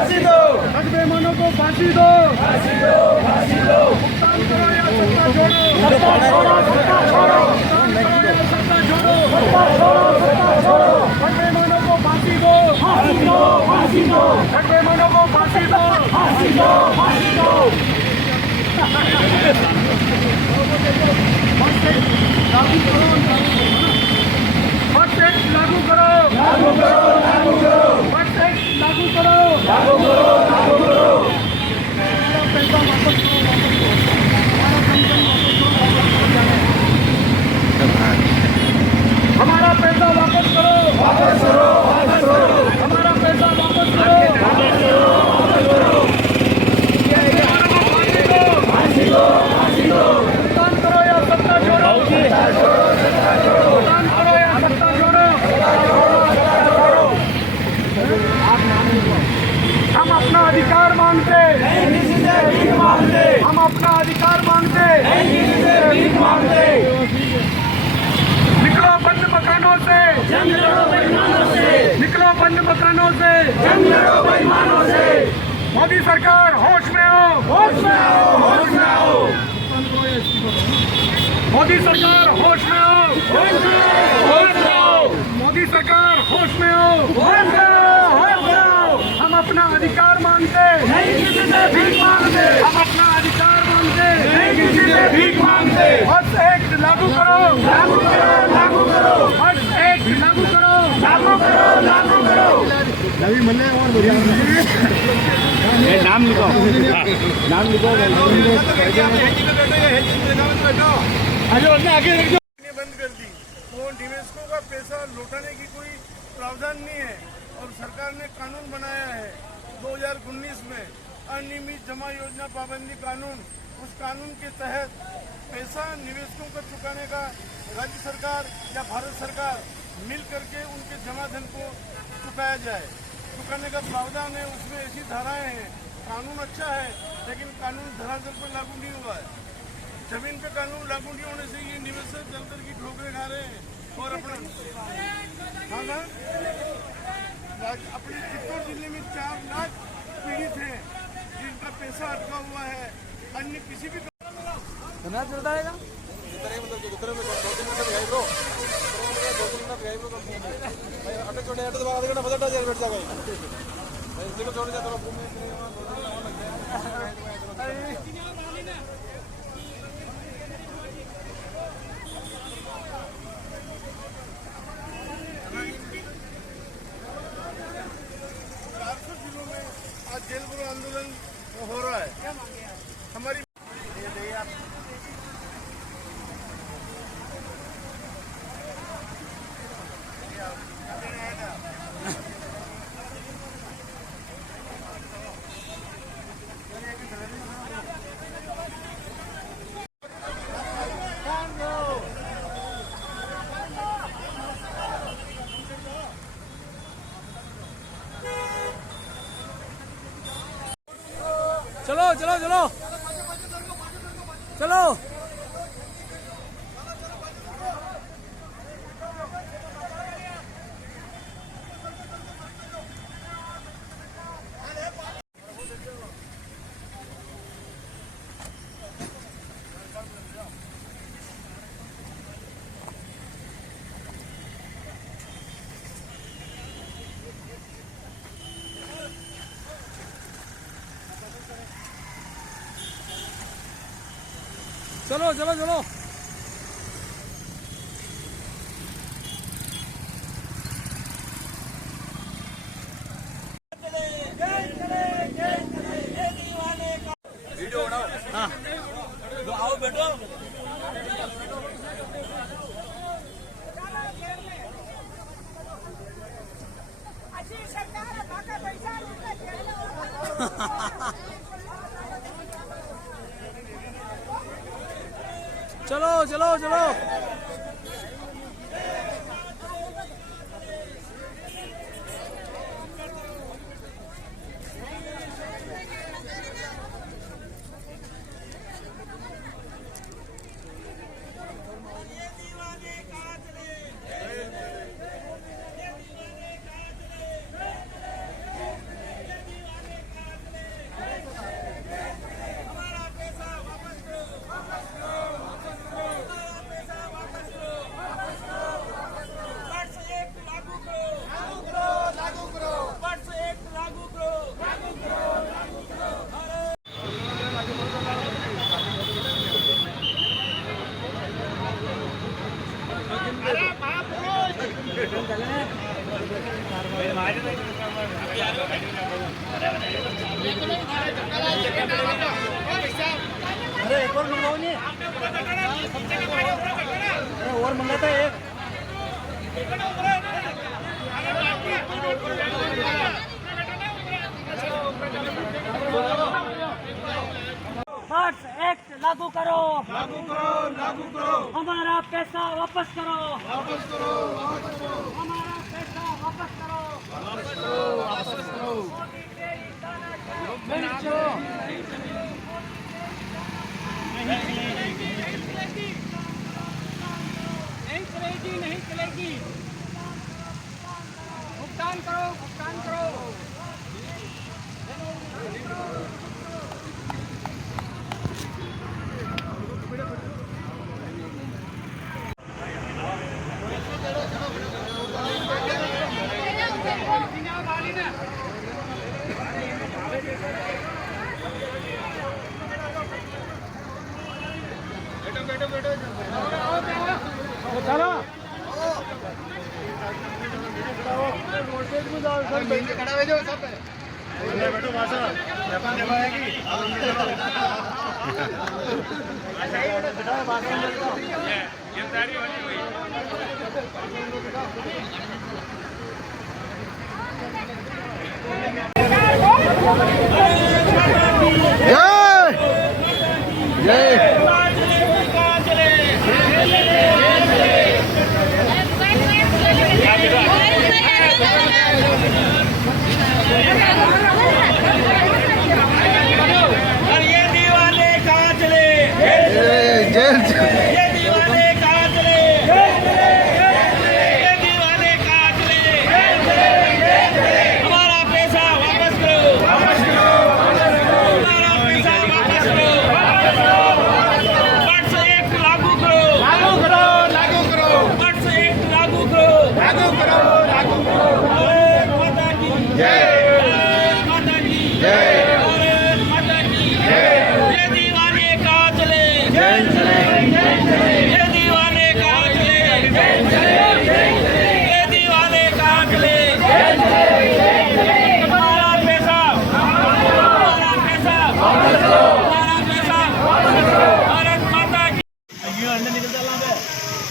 हक बेईमानों को फांसी दो। भुगतान करो या सत्ता छोड़ो। सत्ता छोड़ो। हक बेईमानों को फांसी दो। हक बेईमानों को फांसी दो। लागू करो। लागू करो। पैसा वापस हमारा पैसा वापस करो। हमारा पैसा वापस करो। भुगतान करो या सत्ता छोड़ो। भुगतान करो या सत्ता छोड़ो। हम अपना अधिकार मांगते। हम अपना अधिकार मांगते। निकलो बंद मकानों से। निकलो बंद मकानों से। मोदी सरकार होश में आओ। मोदी सरकार होश में आओ। मोदी सरकार होश में आओ। हम अपना अधिकार मांगते। हम अपना अधिकार मांगते। हर्ष एक्ट लागू करो। हर्ष एक्ट लागू करो। नाम लिखो। आगे बंद कर दी। वो निवेशकों का पैसा लौटाने की कोई प्रावधान नहीं है और सरकार ने कानून बनाया है 2019 में अनियमित जमा योजना पाबंदी कानून। उस कानून के तहत पैसा निवेशकों को चुकाने का राज्य सरकार या भारत सरकार मिल करके उनके जमा धन को चुकाया जाए। चुकाने का प्रावधान है, उसमें ऐसी धाराएं हैं। कानून अच्छा है लेकिन कानून धरातल पर लागू नहीं हुआ है। जमीन पे कानून लागू नहीं होने से ये निवेशक जलकर की ठोकरें खा रहे हैं और अपने चित्तौड़ जिले में 4 लाख पीड़ित हैं जिनका पैसा अटका हुआ है। अन्य किसी भी चलता रहेगा जेल बुरो आंदोलन हो रहा है। हमारी चलो चलो चलो चलो चलो चलो चलो वीडियो बनाओ। हाँ तो आओ बैठो। चलो चलो चलो अरे एक और मंगाओ नहीं, अरे और मंगाता है एक। बस एक्ट लागू करो, लागू करो, लागू करो, हमारा पैसा वापस करो, वापस करो, वापस करो, हमारा पैसा वापस करो, वापस करो, वापस करो। मोदी तेरी तानाशाही नहीं चलेगी। भुगतान करो, भुगतान करो। बैठो भाषा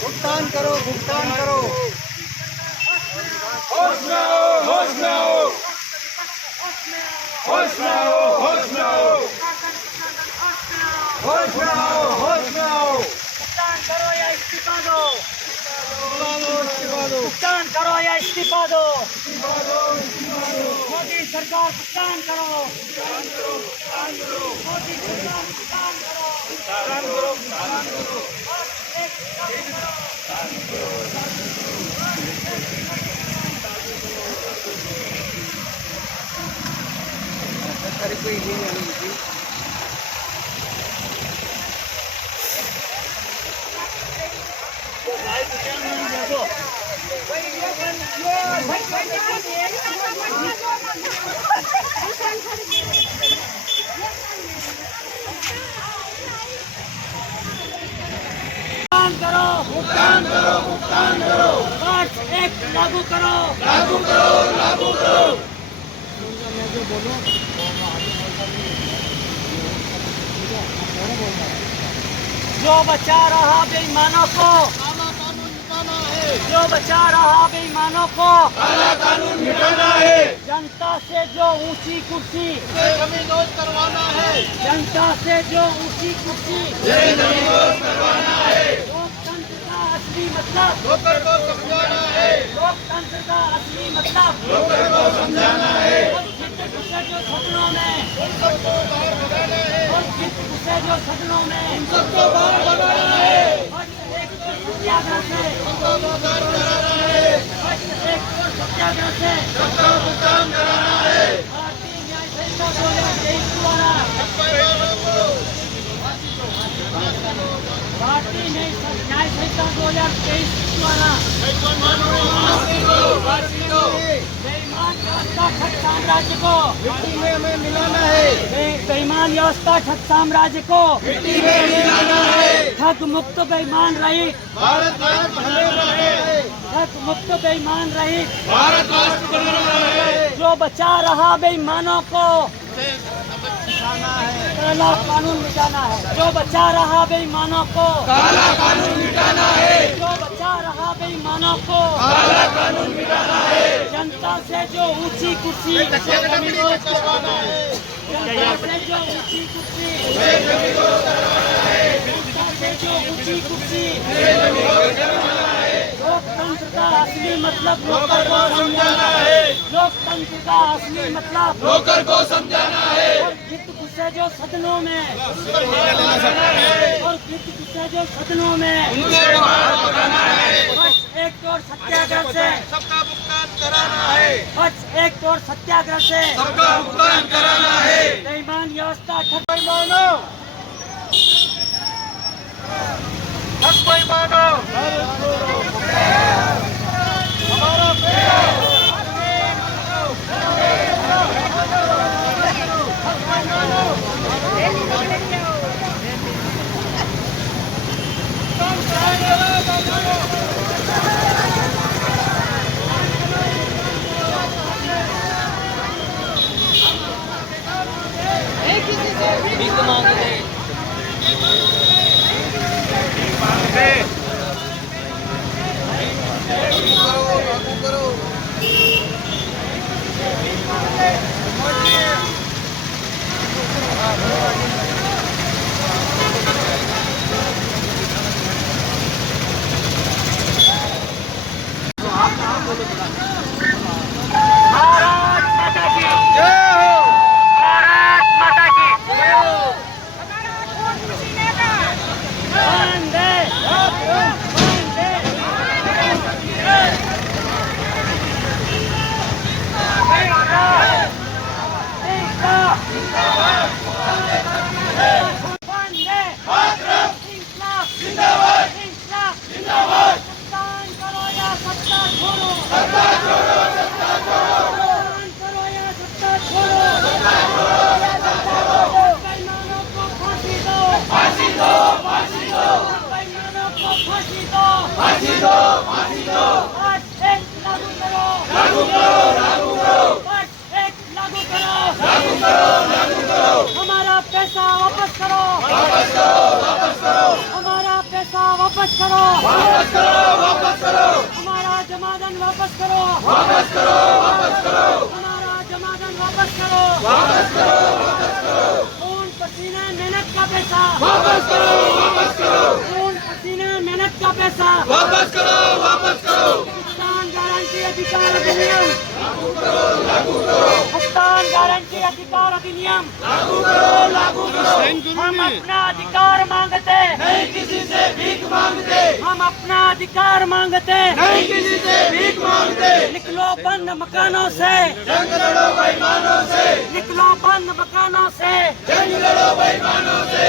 भुगतान करो, भुगतान करो। होश में हो, होश में हो, होश में हो, होश में हो, होश में हो, होश में हो। भुगतान करो या इस्तीफा दो, भुगतान करो या इस्तीफा दो। मोदी सरकार भुगतान करो, मोदी सरकार भुगतान करो। भुगतान करो, भुगतान करो। बस एक्ट लागू करो, लागू करो, लागू करो। जो बचा रहा बेईमानों को, जो बचा रहा बेईमानों को, काला कानून मिटाना है, जनता से जो ऊंची कुर्सी, जमीनोज करवाना है, जनता से जो ऊंची कुर्सी, जमीनोज करवाना है, लोकतंत्र का असली मतलब, लोकर को समझाना है, लोकतंत्र का असली मतलब, लोकर को समझाना है, घुसे जो सदनों में, उन सबको बाहर भगाना है, घुसे जो सदनों में, उन सबको बाहर भगाना है, सत्याग्रह से, सबको भुगतान कराना है, सत्याग्रह से सबका भुगतान कराना है। भारतीय न्याय संहिता 2023 द्वारा, भारतीय न्याय संहिता 2023 द्वारा बेईमान व्यवस्था ठग साम्राज्य को मिट्टी में हमें मिलाना है, बेईमान व्यवस्था ठग साम्राज्य को मिट्टी में मिलाना है, ठग मुक्त बेईमान रहित भारत भारत भले रहे, हक मुक्त बेईमान रहित जो बचा रहा बेईमानों को काला कानून मिटाना है। जो बचा रहा बेईमानों को काला कानून मिटाना है। जो बचा रहा बेईमानों को काला कानून मिटाना है। जनता से जो ऊंची कुर्सी जनता से जो ऊंची कुर्सी लोकतंत्र का असली मतलब लोकर को समझाना है। लोकतंत्र का असली मतलब लोकर को समझाना है। और गिद्ध घुसे जो सदनों में और गिद्ध घुसे जो सदनों में बस एक तोड़ सत्याग्रह से सबका भुगतान कराना है। बस एक तोड़ सत्याग्रह से सबका भुगतान कराना है। बेईमान व्यवस्था ठप मानो हमारा पैसा वापस करो, वापस करो, वापस करो। हमारा पैसा वापस करो, वापस करो, वापस करो। हमारा जमाधन वापस करो, वापस करो, वापस करो। हमारा जमाधन वापस करो, वापस करो, वापस करो। खून पसीना मेहनत का पैसा वापस करो, वापस करो। खून पसीना मेहनत का पैसा वापस करो, वापस करो। भुगतान गारंटी अधिकार अधिनियम लागू करो, लागू करो। भुगतान गारंटी अधिकार अधिनियम लागू करो, लागू करो। हम अपना अधिकार मांगते नहीं किसी से भीख मांगते। हम अपना अधिकार मांगते नहीं किसी से भीख मांगते। निकलो बंद मकानों से जंग लड़ो बेईमानों से। निकलो बंद मकानों से जंग लड़ो बेईमानों से।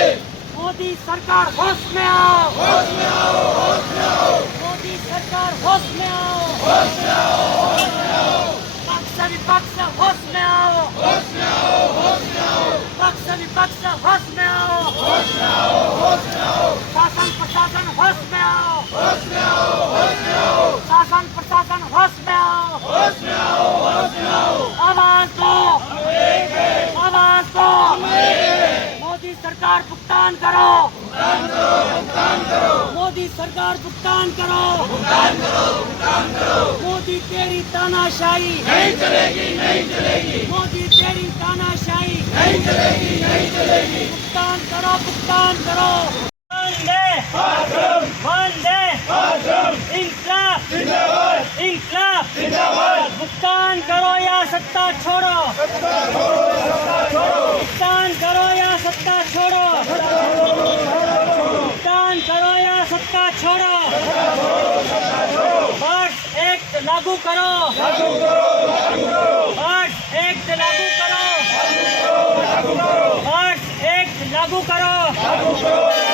मोदी सरकार होश में आओ, होश में आओ, होश में आओ। मोदी सरकार होश में आओ, होश में आओ, होश में आओ। पक्ष विपक्ष होश में आओ, होश में आओ, होश में आओ। पक्ष विपक्ष होश में आओ, होश में आओ, होश में आओ। शासन प्रशासन होश में आओ, होश में आओ, होश में आओ। शासन प्रशासन होश में आओ, होश में आओ, होश में आओ। आवाज दो, आवाज दो। मोदी सरकार भुगतान करो, भुगतान करो, भुगतान करो। मोदी सरकार भुगतान करो, भुगतान करो, भुगतान करो। मोदी तेरी तानाशाही नहीं चलेगी, नहीं चलेगी। मोदी तेरी तानाशाही नहीं चलेगी, नहीं चलेगी। भुगतान करो, भुगतान करो। वंदे मातरम, वंदे मातरम। इंकलाब जिंदाबाद, इंकलाब जिंदाबाद। भुगतान करो या सत्ता छोड़ो, सत्ता छोड़ो, सत्ता छोड़ो। भुगतान करो या सत्ता छोड़ो, भुगतान करो या सत्ता छोड़ो। बस एक्ट लागू करो, लागू करो, लागू करो। बस एक्ट लागू करो, लागू करो, लागू करो। बस एक्ट लागू करो, लागू करो।